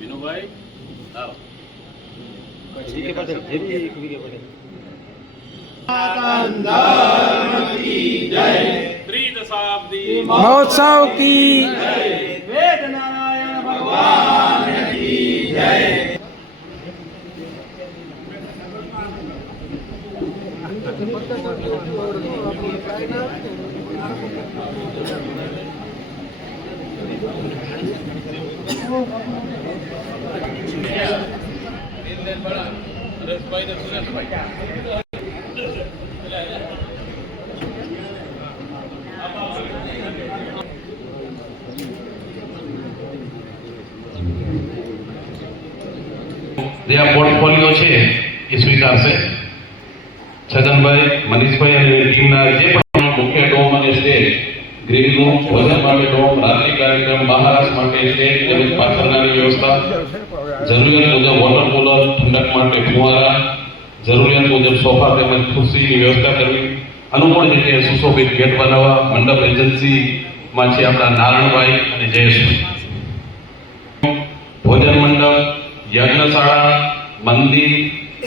વિનુભાઈ महोत्सव की वेद नारायण भगवान की जय। જે આ પોર્ટફોલિયો છે એ સ્વીકારશે. છગનભાઈ, મનીષભાઈ અને ટીમના જે પણ મુખ્ય ડોમ અને સ્ટેજ, ગ્રીન રૂમ, ભોજન માટે ડોમ, રાત્રિ કાર્યક્રમ, મહારાજ માટે સ્ટેજ તેમજ પાથરનાની વ્યવસ્થા, જરૂરિયાત મુજબ વોટર કુલર, ઠંડક માટે ફુવારા, જરૂરિયાત મુજબ સોફા તેમજ ખુરશીની વ્યવસ્થા કરવી, અનુકૂળ રીતે સુશોભિત ગેટ બનાવવા. મંડપ એજન્સીમાં છે આપણા નારાયણભાઈ અને જયેશભાઈ. ભોજન મંડપ, યજ્ઞશાળા, મંદિર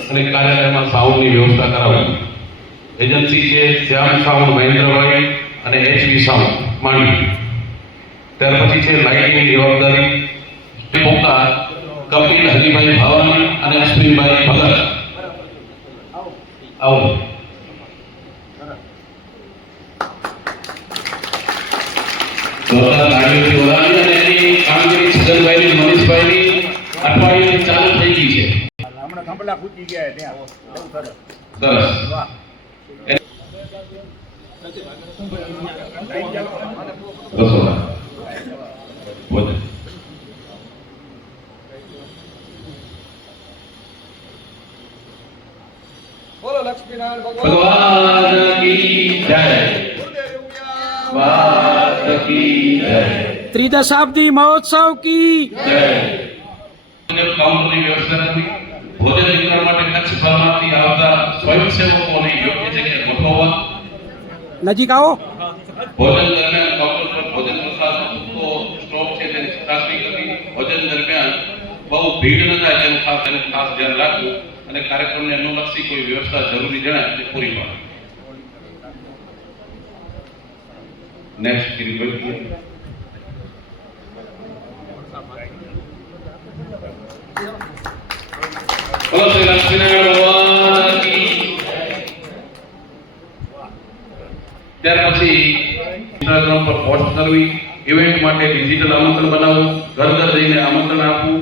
અને કાર્યાલયમાં સાઉન્ડની વ્યવસ્થા કરાવવી. એજન્સી છે શ્યામ સાઉન્ડ મહેન્દ્રભાઈ અને એચવી સાઉન્ડ માંડવી. ત્યાર પછી છે લાઇટિંગની જવાબદારી પોકાર કપિલ હરિભાઈ ભાવાની અને અશ્વિનભાઈ ભગત. આવો કામગીરી છગનભાઈ મનીષભાઈ અઠવાડિયાની ચાલુ થઈ ગઈ છે. હમણાં થંભલા ફૂટી ગયા ત્યાં. સરસ. રસોડા ભોજન બોલો લક્ષ્મીનારાયણ ભગવાન કી જય. વાત કી જય. त्रिदशाब्दी महोत्सव की જય. કાઉન્ટરની વ્યવસ્થા કરવી. ભોજન વિતરણ માટે કચ્છ ભરમાંથી આવતા સ્વયંસેવકોને યોગ્ય જગ્યાએ ગોઠવવા. नजीक आओ। ભોજન દરમિયાન કાઉન્ટર પર ભોજન પ્રસાદ સ્ટોક છે તેની ચકાસણી કરવી. ભોજન દરમિયાન બહુ ભીડ ન થાય તેનું ખાસ ધ્યાન રાખવું અને કાર્યક્રમને અનુલક્ષી કોઈ વ્યવસ્થા જરૂરી જણાય તે પૂરી પાડવી. નેક્સ્ટ કિરીટભાઈ. બોલો શ્રી લક્ષ્મીનારાયણ ભગવાન કી. ત્યાર પછી ઇન્સ્ટાગ્રામ પર પોસ્ટ કરવી. ઇવેન્ટ માટે ડિજિટલ આમંત્રણ બનાવવું. ઘર ઘર જઈને આમંત્રણ આપવું.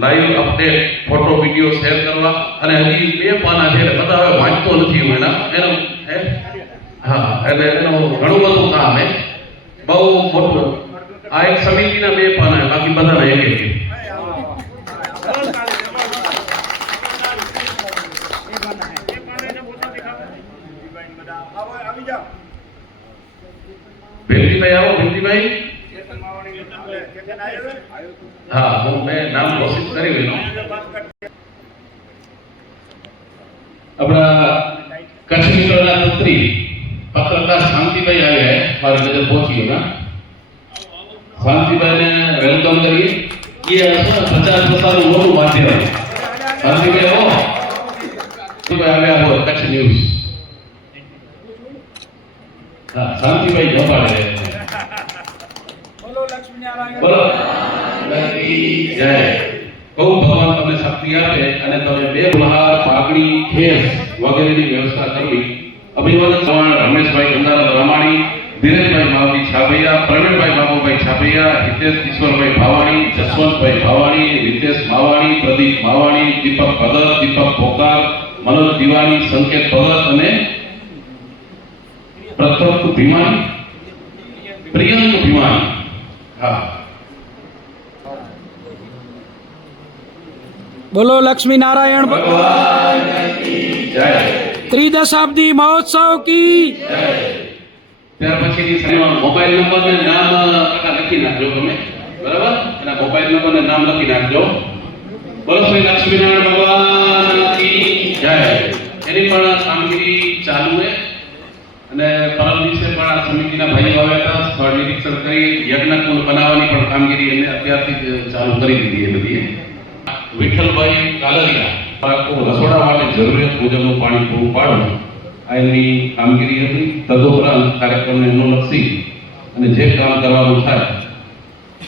Live update photo video share કરવા. અને હજી 2 પાના છે એટલે બધા હવે વાંચતો નથી હું એનો હા એટલે એનું ઘણું બધું કામ છે. બહુ મોટું આ એક સમિતિના 2 પાના બાકી બધાના એક એક. ભેલજીભાઈ આવો. ભેલજીભાઈ હા મેં નામ ઘોષિત કર્યું એનું. આપણા કચ્છ મિત્રના પુત્રી પત્રકાર શાંતિભાઈ આવ્યા મારી નજર પહોંચી એમાં. શાંતિભાઈને વેલકમ કરીએ. એ પ્રચાર પ્રસારનું મોટું માધ્યમ. શાંતિભાઈ આવો. આવ્યા હોય કચ્છ ન્યૂઝ. હા શાંતિભાઈ જમાડે. બોલો લક્ષ્મીનારાયણ બોલો જય. કહું ભગવાન તમને શક્તિ આપે અને તમે 2 બહાર પાઘડી ખેસ વગેરેની વ્યવસ્થા કરવી. અભિવાદન સવાણ રમેશભાઈ ગંગારામ રામાણી, ધીરેશભાઈ માવજી છાપૈયા, પ્રવીણભાઈ બાબુભાઈ છાપૈયા, હિતેશ ઈશ્વરભાઈ ભાવાણી, જસવંતભાઈ ભાવાણી, રીતેશ માવાણી, પ્રદીપ માવાણી, દીપક ભગત, દીપક પોકાર, મનોજ દિવાણી, સંકેત ભગત અને પ્રથમ ભીમાણી, પ્રિયંક ભીમાણી. હા बोलो लक्ष्मी नारायण ભગવાન કી જય. त्रिदशाब्दी महोत्सव की જય. ત્યાર પછીની સાઈડમાં મોબાઈલ નંબર ને નામ લખી નાખજો તમે. બરાબર? અને મોબાઈલ નંબર ને નામ નામ લખી નાખજો. બોલો શ્રી લક્ષ્મીનારાયણ ભગવાન કી જય. એની પણ કામગીરી ચાલુ છે અને પરમ દિવસે પણ આ સમિતિના ભાઈઓ આવ્યા હતા, સ્થળ નિરીક્ષણ કરી યજ્ઞકુંડ બનાવવાની પણ કામગીરી એને અત્યારથી જ ચાલુ કરી દીધી. એ બધી વિઠ્ઠલભાઈ કાલરિયા રસોડા માટે જરૂરિયાત મુજબનું પાણી પૂરું પાડવું આ એમની કામગીરી હતી. તદુપરાંત કાર્યક્રમને અનુલક્ષી અને જે કામ કરવાનું થાય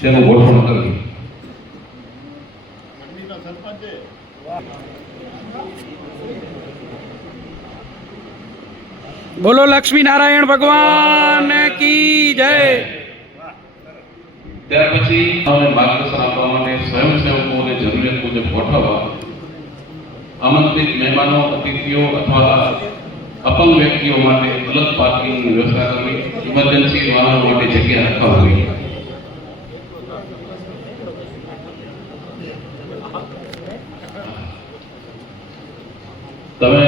તેનું ગોઠવણ કરવી. બોલો લક્ષ્મી નારાયણ ભગવાન કી જય. ત્યાર પછી અમે માર્ગદર્શન આપવા માટે સ્વયંસેવકોને જરૂરિયાત મુજબ ગોઠવવા, આમંત્રિત મહેમાનો, અતિથિઓ અથવા અપંગ વ્યક્તિઓ માટે અલગ પાર્કિંગની વ્યવસ્થા કરવી, ઇમરજન્સી વાહનો માટે જગ્યા રાખવાની. તમે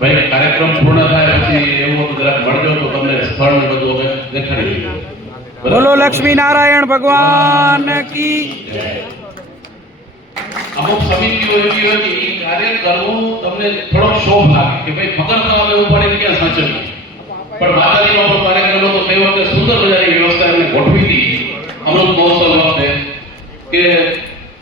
ભાઈ કાર્યક્રમ પૂર્ણ થાય પછી એવું જરાક મળજો તો તમને સ્થળ ને બધું અમે દેખાડી. બોલો લક્ષ્મી નારાયણ ભગવાન કી. અમુક સમિતિઓ એવી હોય કે એ કાર્ય કરવું તમને થોડોક શોખ લાગે કે ભાઈ પકડતા આવે એવું પડે ક્યાં સાચવવું, પણ માતાજીનો પણ કાર્યક્રમ હતો તે વખતે સુંદર મજાની વ્યવસ્થા એમને ગોઠવી હતી. અમૃત મહોત્સવ વખતે કે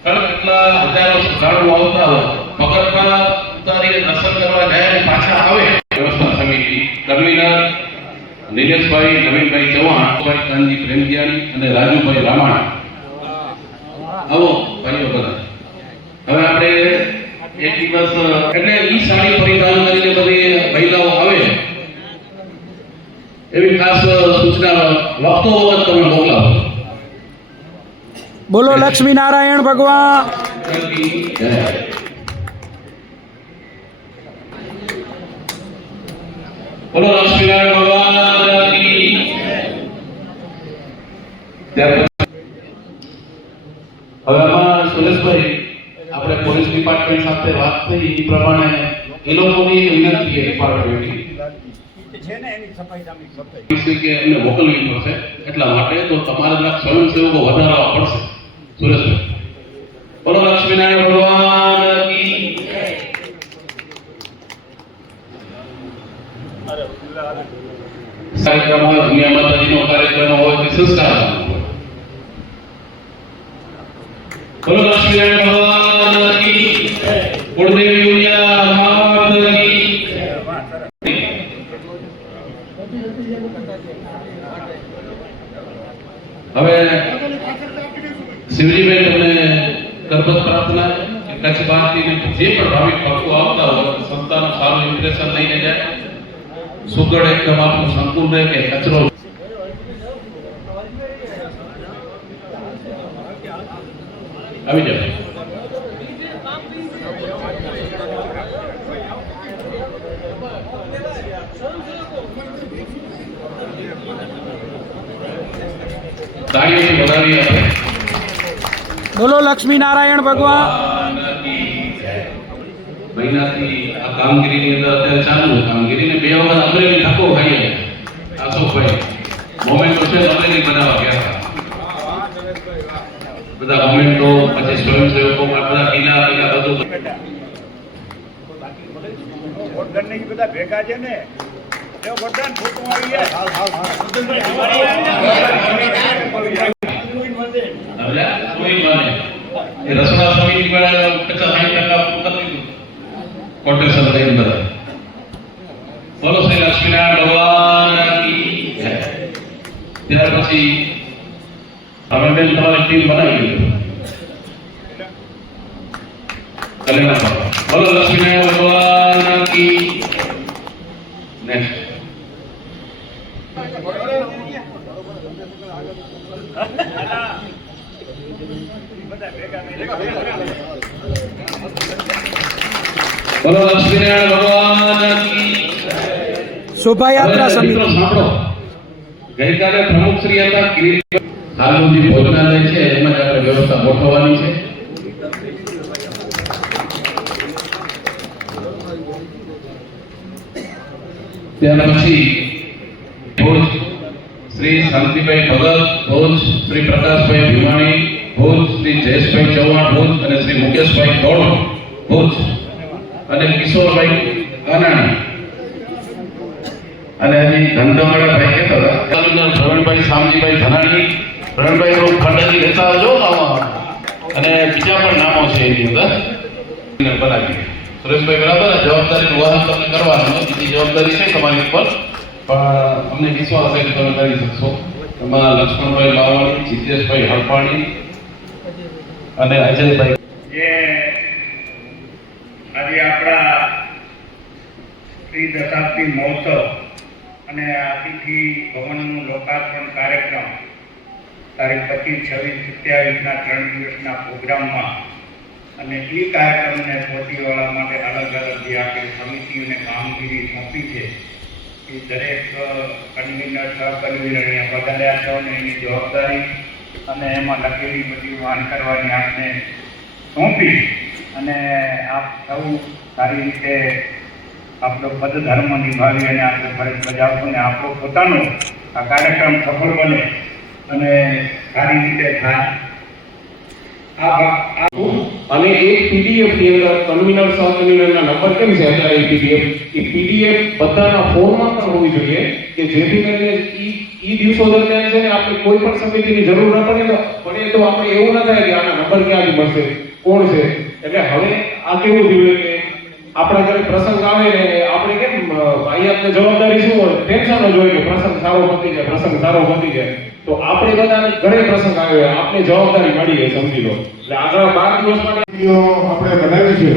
કેટલા હજારો શ્રદ્ધાળુઓ આવતા હોય, પકડતા ઉતારીને દર્શન કરવા જાય અને પાછા આવે. વ્યવસ્થા સમિતિ કન્વીનર નિલેશભાઈ નવીનભાઈ ચૌહાણ, કાનજી પ્રેમજીયાની અને રાજુભાઈ રામાણા. આવો ભાઈઓ બધા. હવે આપણે એક દિવસ એટલે ઈ સાડી પરિધાન કરીને બધી મહિલાઓ આવે એવી ખાસ સૂચના વખતો વખત તમે મોકલાવો. બોલો લક્ષ્મી નારાયણ ભગવાન. બોલો લક્ષ્મીનારાયણ ભગવાન કી. ત્યાર પછી હવે આમાં સુરેશભાઈ આપણે પોલીસ ડિપાર્ટમેન્ટ સાથે વાત થઈ એ પ્રમાણે એ લોકોની વિનંતી છે ડિપાર્ટમેન્ટની છે ને એની સફાઈ કામની સફાઈ છે કે એમને મોકલવી પડશે. એટલા માટે તો તમારે સ્વયંસેવકો વધારવા પડશે. સુરેશભાઈ બોલો લક્ષ્મીનારાયણ ભગવાન કી. કાર્યક્રમ હોય, દુનિયા માતાજીનો કાર્યક્રમ હોય કે સંસ્કાર હોય. બોલો લક્ષ્મીનારાયણ ભગવાન કી. કુળદેવી દુનિયા માત કી. હવે શિવજીભાઈ તમને કરબત પ્રાર્થના કે કચ્છ બહારથી જે પણ ભાવિક ભક્તો આવતા હોય સંસ્થાનું સારું ઇમ્પ્રેશન લઈને જાય. સુગડ એકદમ આપણું સંકુલ રહે કે કચરો આવી જાય. તાળીઓથી વધાવી આપણે. બોલો લક્ષ્મી નારાયણ ભગવાન. મહિનાથી આ કામગીરીની અંદર અત્યારે ચાલુ છે કામગીરીને 2 વખત અમરેલી ધક્કો ખાઈએ. અશોકભાઈ મોમેન્ટો છે અમરેલી બનાવવા ગયા હતા. બધા મોમેન્ટો પછી સ્વયંસેવકો બધા કિલ્લા બધું વોટગણ ને બધા ભેગા છે ને એ વોટગણ ફોટો આવી જાય. કોઈ માને એ રસોડા સમિતિ વાળા 50-60% કોટેશન લઈને બધા. બોલો શ્રી લક્ષ્મીનારાયણ ભગવાન કી જય. ત્યાર પછી અમે બેન તમારી ટીમ બનાવી દીધી. બોલો લક્ષ્મીનારાયણ ભગવાન કી. નેક્સ્ટ બોલો લક્ષ્મીનારાયણ ભગવાન કી. શોભાયાત્રા હવે મિત્રો સમિતિ. સાંભળો, ગઈકાલે પ્રમુખ શ્રી હતા હાલનું જે ભોજનાલય છે એમાં જ આપણે વ્યવસ્થા ગોઠવવાની છે. ત્યાર પછી ભુજ શ્રી શાંતિભાઈ ભગત, ભુજ શ્રી પ્રકાશભાઈ ભીમાણી, ભુજ, શ્રી જયેશભાઈ ચૌહાણ ભુજ અને શ્રી મુકેશભાઈ ગોળ ભુજ અને કિશોરભાઈ અનાણા અને હજી ધંધોવાળાભાઈ કહેતા હતા પ્રવીણભાઈ શામજીભાઈ ધનાણી, પ્રવીણભાઈ રોગ ખંડાજી રહેતા આવજો આમાં અને બીજા પણ નામો છે એની અંદર બનાવી. સુરેશભાઈ બરાબર, જવાબદારીનું વહન તમને કરવાનું છે, બીજી જવાબદારી છે તમારી ઉપર, પણ અમને વિશ્વાસ છે કે તમે કરી શકશો. એમાં લક્ષ્મણભાઈ લાવાણી, જીતેશભાઈ હરપાણી અને અજયભાઈ. જે આજે આપણા શ્રી દશાબ્દી મહોત્સવ અને અતિથિ ભવનનું લોકાર્પણ કાર્યક્રમ તારીખ 25, 26, 27ના 3 દિવસના પ્રોગ્રામમાં અને એ કાર્યક્રમને પહોંચીવાળા માટે અલગ અલગ જે આપણી સમિતિઓને કામગીરી સોંપી છે એ દરેક કન્વીનર, સહકન્વીનર અહીંયા પધાર્યા છો અને એની જવાબદારી અને એમાં લખેલી બધી વાન કરવાની આપને સોંપી અને આપ સૌ સારી રીતે આપણો પદ ધર્મ નિભાવી અને આપણે ફરજ બજાવશો ને આપણો પોતાનો આ કાર્યક્રમ સફળ બને અને સારી રીતે થાય. અને એક પીડીએફ ની અંદર કન્વીનર સહકન્વીનરના નંબર કેમ છે અત્યારે એ પીડીએફ બધાના ફોનમાં પણ હોવી જોઈએ કે જેથી કરીને ઈ દિવસો દરમિયાન છે ને આપણે કોઈ પણ સમિતિની જરૂર ન પડે તો આપણે એવું ના થાય કે આના નંબર ક્યાંથી મળશે, કોણ છે. એટલે હવે આ કેવું થયું કે આપણા ઘરે પ્રસંગ આવે ને આપણે કેમ અહીંયા જવાબદારી શું હોય, ટેન્શન જ હોય કે પ્રસંગ સારો પતી જાય, પ્રસંગ સારો પતી જાય. તો આપણે બધાને ઘરે પ્રસંગ આવ્યો આપણે જવાબદારી મળી સમજી લો. એટલે આગળ 12 દિવસ માટે આપણે બનાવી છે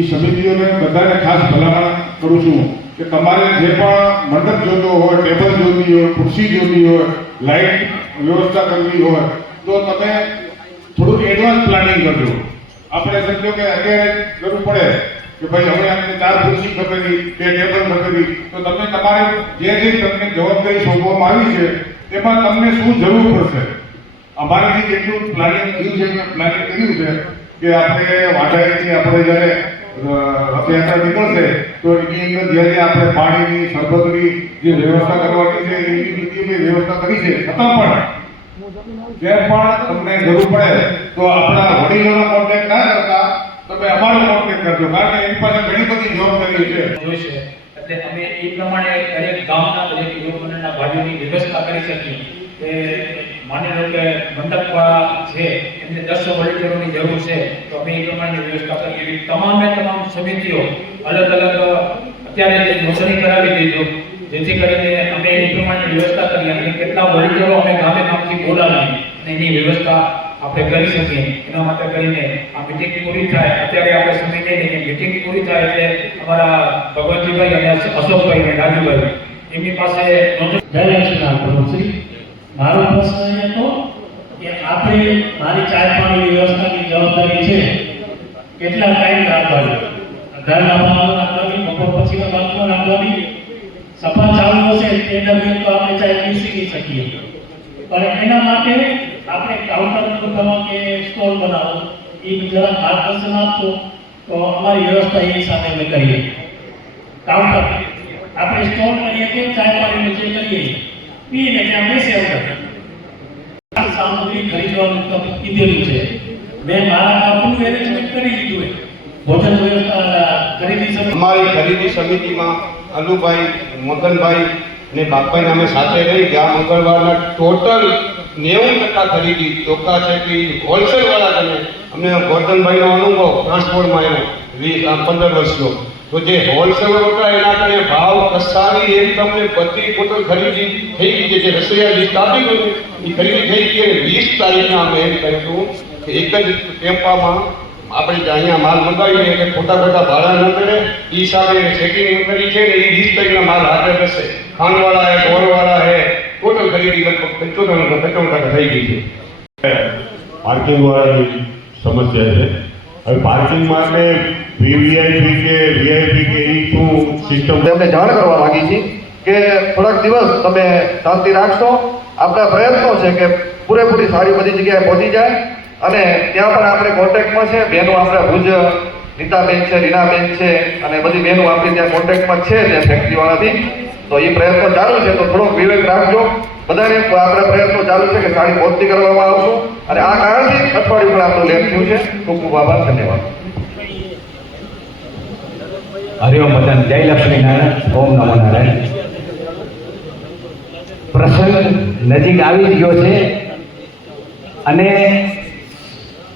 એ સમિતિઓને બધાને ખાસ ભલામણ કરું છું કે તમારે જે પણ મંડપ જોતો હોય, ટેબલ જોતી હોય, ખુરશી જોતી હોય, લાઇટ વ્યવસ્થા કરવી હોય તો તમે થોડુંક એડવાન્સ પ્લાનિંગ કરજો. આપણે સમજો કે અત્યારે જરૂર પડે કે ભાઈ હવે આપણે 4 ખુરશી ખપેલી, 2 ટેબલ ખપેલી, તો તમે તમારે જે તમને જવાબદારી સોંપવામાં આવી છે એમાં તમને શું જરૂર પડશે. અમારાથી જેટલું પ્લાનિંગ થયું છે, પ્લાનિંગ કર્યું છે કે આપણે વાટાઈથી આપણે જ્યારે રથયાત્રા નીકળશે તો એની અંદર જ્યારે આપણે પાણીની, શરબતની જે વ્યવસ્થા કરવાની છે એની બધી વ્યવસ્થા કરી છે. છતાં પણ જે પણ તમને જરૂર પડે તો આપણા વડીલોનો કોન્ટેક્ટ ના કરતા તમે અમારો કોન્ટેક્ટ કરજો, કારણ કે એની પાસે ઘણી બધી જવાબદારી છે. એટલે અમે એ પ્રમાણે દરેક ગામના દરેક યુવકોના ભાઈઓની વ્યવસ્થા કરી શકીએ કે માની લો કે મંડપવાળા છે એમને 10 વોલેન્ટિયરોની જરૂર છે તો અમે એ પ્રમાણે વ્યવસ્થા કરીએ. એવી તમામ સમિતિઓ અલગ અલગ અત્યારે નોંધણી કરાવી દીધું જેથી કરીને અમે એ પ્રમાણે વ્યવસ્થા કરીએ અને કેટલા વોલેન્ટિયરો અમે ગામે ગામથી બોલાવીએ અને એની વ્યવસ્થા આપણે કરી શકીએ. એના માટે કરીને આ મીટિંગ પૂરી થાય, અત્યારે આપણે સમિતિની મીટિંગ પૂરી થાય એટલે અમારા ભગવતજીભાઈ અને અશોકભાઈ અને રાજુભાઈ એમની પાસે મારો પ્રશ્ન એ હતો કે આપણે મારી ચાય પાણીની વ્યવસ્થાની જવાબદારી છે, કેટલા ટાઈમ રાખવાની, ઘરમાં રાખવાની, બપોર પછી બાથમાં રાખવાની, સફા ચાલુ હશે તે દરમિયાન તો આપણે ચાય પી શકીએ, પણ એના માટે આપણે કાઉન્ટર બનાવવા કે સ્ટોલ બનાવો એ જરા માર્ગદર્શન આપશો તો અમારી વ્યવસ્થા એ સાથે અમે કરીએ. કાઉન્ટર આપણે સ્ટોલ કરીએ કે ચાય પાણીનું જે કરીએ પીને ત્યાં બેસે અંદર સામગ્રી ખરીદવાનું કીધેલું છે. મેં મારા કામનું એરેન્જમેન્ટ કરી દીધું ભોજન વ્યવસ્થા ખરીદી અમારી ખરીદી સમિતિમાં અનુભાઈ, મગનભાઈ અને બાપભાઈ અમે સાથે રહી ગયા. મંગળવારના ટોટલ 90% ખરીદી ચોખ્ખા છે કે હોલસેલ વાળા તમે અમને ગોરધનભાઈનો અનુભવ ટ્રાન્સપોર્ટમાં એનો 15 વર્ષનો તો જે હોલસેલર હતા એના કરીને ભાવ કસાવી એક તમને બધી ટોટલ ખરીદી થઈ ગઈ છે. જે રસોઈયા લિસ્ટ આપી ગયું એ ખરીદી થઈ ગઈ અને 20 તારીખના અમે એમ કહ્યું કે એક જ ટેમ્પામાં આપણે અહીંયા માલ મંગાવીએ એટલે ખોટા ભાડા ન કરે એ હિસાબે સેટિંગ કરી છે ને એ 20 તારીખના માલ હાજર થશે. ખાંડવાળા હે, ગોળવાળા હે, ટોટલ ખરીદી લગભગ 95% થઈ ગઈ છે. પાર્કિંગ વાળાની સમસ્યા છે. હવે પાર્કિંગ માટે વીવીઆઈપી કે વીઆઈપી કે એ શું સિસ્ટમ તેમને જાણ કરવા માંગી છીએ કે થોડાક દિવસ તમે શાંતિ રાખશો. આપણા પ્રયત્નો છે કે પૂરેપૂરી સારી બધી જગ્યાએ પહોંચી જાય અને ત્યાં પણ આપણે કોન્ટેક્ટમાં છે. બહેનો આપણે ભુજ નીતાબેન છે, રીનાબેન છે અને બધી બહેનો આપણી ત્યાં કોન્ટેક્ટમાં છે ત્યાં ફેક્ટરીવાળાથી. તો એ પ્રયત્નો ચાલુ છે તો થોડોક વિવેક રાખજો બધાને આપણા પ્રયત્નો ચાલુ છે કે સારી પહોંચતી કરવામાં આવશું અને આ કારણથી અઠવાડિયું પણ આપણું લેટ થયું છે. ખૂબ ખૂબ આભાર, ધન્યવાદ. હરિઓમ બધાને જય લક્ષ્મીનારાયણ, ઓમ નમો નારાયણ. પ્રસંગ નજીક આવી ગયો છે અને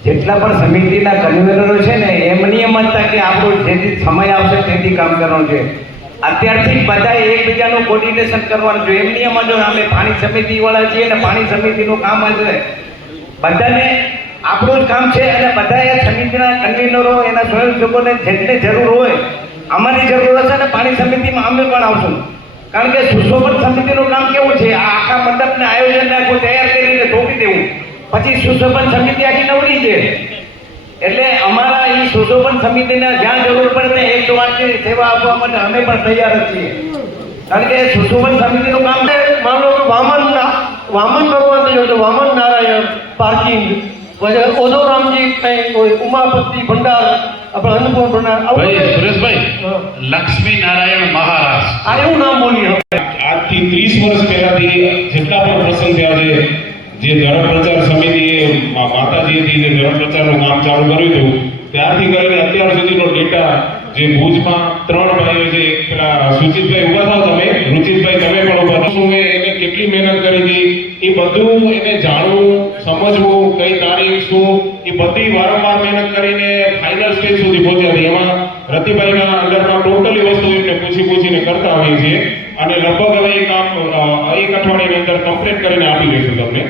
જેટલા પણ સમિતિના કન્વીનરો છે ને એમની એમ હતા કે આપણો જેથી સમય આવશે તેથી કામ કરવાનું છે. અત્યારથી બધાએ એકબીજાનું કોર્ડિનેશન કરવાનું છે. એમની એમ જો અમે પાણી સમિતિવાળા છીએ ને પાણી સમિતિનું કામ હશે બધાને આપણું જ કામ છે અને બધાએ સમિતિના કન્વીનરો એના સ્વયંસેવકોને જેટલી જરૂર હોય અમારી જરૂર હશે ને પાણી સમિતિમાં અમે પણ આવશું. કારણ કે સુશોભન સમિતિનું કામ કેવું છે, આ આખા મંડપને આયોજન આખું તૈયાર કરીને સોંપી દેવું, પછી સુશોભન સમિતિ આખી નવરી છે. એટલે અમારા એ સુશોભન સમિતિને જ્યાં જરૂર પડે ને એક વાતની સેવા આપવા માટે અમે પણ તૈયાર જ છીએ. કારણ કે સુશોભન સમિતિનું કામ માનો કે વામન ભગવાન જો વામન નારાયણ પાર્કિંગ ઓધોરામજી કઈ કોઈ ઉમાપતિ ભંડાર આપણે અન્નપૂર્ણ ભંડાર ભાઈ સુરેશભાઈ, લક્ષ્મી નારાયણ મહારાજ આ એવું નામ બોલીએ. આજથી 30 વર્ષ પહેલાથી જેટલા પણ પ્રસંગ થયા છે, જે ધર્મ પ્રચાર સમિતિએ માતાજીથી જે ધર્મ પ્રચારનું કામ ચાલુ કર્યું હતું ત્યારથી કરીને અત્યાર સુધીનો ડેટા જે ભુજમાં 3 ભાઈઓ છે, એક પેલા સુચિતભાઈ ઉભા થાવ તમે, રુચિતભાઈ તમે પણ ઉભા શું એને કેટલી મહેનત કરી હતી એ બધું એને જાણવું, સમજવું, કઈ તારીખ શું, એ બધી વારંવાર મહેનત કરીને ફાઇનલ સ્ટેજ સુધી પહોંચ્યા હતી. એમાં રતિભાઈના અંદરમાં ટોટલી વસ્તુ એમને પૂછીને કરતા આવીએ છીએ અને લગભગ હવે એ કામ 1 અઠવાડિયાની અંદર કમ્પ્લીટ કરીને આપી દઈશું તમને.